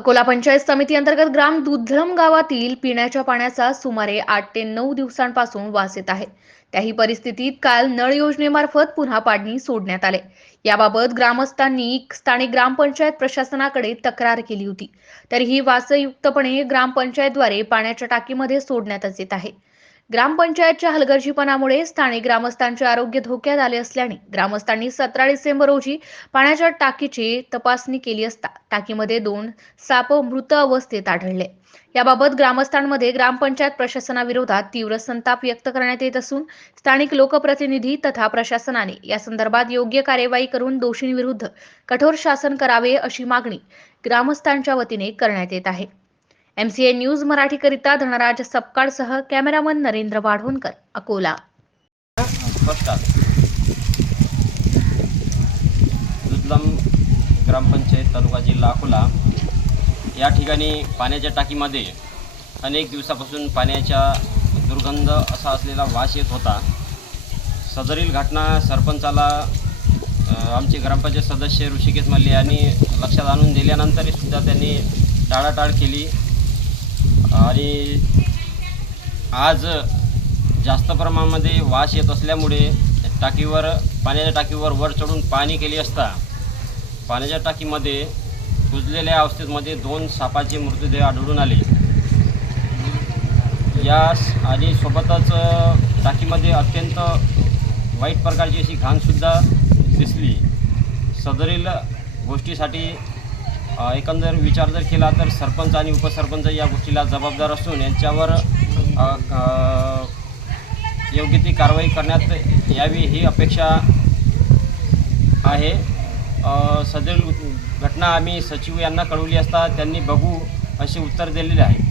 अकोला पंचायत समिती अंतर्गत ग्राम दुधलम गावातील पिण्याच्या पाण्याचा सुमारे 8 ते 9 दिवसांपासून वास येत आहे। त्याही परिस्थितीत काल नळ योजनेमार्फत पुन्हा पाणी सोडण्यात आले। याबाबत ग्रामस्थांनी स्थानिक ग्रामपंचायत प्रशासनाकडे तक्रार केली होती। तरीही वासयुक्तपणे ग्रामपंचायतद्वारे पाण्याच्या टाकीमध्ये सोडण्यातच येत आहे। ग्रामपंचायतच्या हलगर्जीपणामुळे स्थानिक ग्रामस्थांचे आरोग्य धोक्यात आले असल्याने ग्रामस्थांनी 17 डिसेंबर रोजी पाण्याच्या टाकीची तपासणी केली असता टाकीमध्ये 2 साप मृत अवस्थेत आढळले। याबाबत ग्रामस्थांमध्ये ग्रामपंचायत प्रशासनाविरोधात तीव्र संताप व्यक्त करण्यात येत असून स्थानिक लोकप्रतिनिधी तथा प्रशासनाने या संदर्भात योग्य कार्यवाही करून दोषींविरुद्ध कठोर शासन करावे अशी मागणी ग्रामस्थांच्या वतीने करण्यात येत आहे। MCA न्यूज मराठीकरिता धनराज सपकाळसह कॅमेरामन नरेंद्र वाढवणकर, अकोला। दुधलम ग्रामपंचायत तालुका जिल्हा अकोला या ठिकाणी पाण्याच्या टाकीमध्ये अनेक दिवसापासून पाण्याचा दुर्गंध असा असलेला वास येत होता। सदरील घटना सरपंचाला आमचे ग्रामपंचायत सदस्य ऋषिकेश मल्ले यांनी लक्षात आणून दिल्यानंतरही सुद्धा त्यांनी टाळाटाळ केली आणि आज जास्त प्रमाणामध्ये वास येत असल्यामुळे पाण्याच्या टाकीवर वर चढून पाहणी केली असता पाण्याच्या टाकीमध्ये कुजलेल्या अवस्थेमध्ये 2 सापाचे मृतदेह आढळून आले। आणि सोबतच टाकीमध्ये अत्यंत वाईट प्रकारची अशी घाणसुद्धा दिसली। सदरील गोष्टीसाठी एकंदर विचार जर केला तर सरपंच आणि उपसरपंच या गोष्टीला जबाबदार असून यांच्यावर योग्य ती कारवाई करण्यात यावी ही अपेक्षा आहे। सदरील घटना आम्ही सचिव यांना कळवली असता त्यांनी बघू असे उत्तर दिलेले आहे।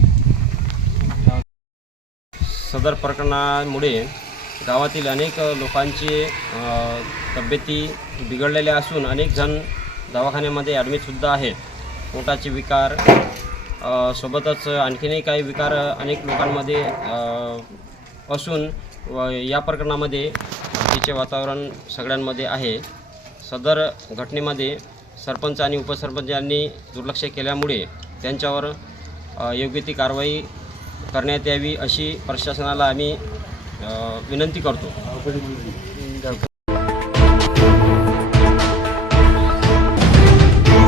सदर प्रकरणामुळे गावातील अनेक लोकांची तब्येती बिघडलेल्या असून अनेक जण दवाखान्यामध्ये ॲडमिटसुद्धा आहेत। पोटाचे विकार सोबतच आणखीनही काही विकार अनेक लोकांमध्ये असून या प्रकरणामध्ये भीतीचे वातावरण सगळ्यांमध्ये आहे। सदर घटनेमध्ये सरपंच आणि उपसरपंच यांनी दुर्लक्ष केल्यामुळे त्यांच्यावर योग्य ती कारवाई करण्यात यावी अशी प्रशासनाला आम्ही विनंती करतो।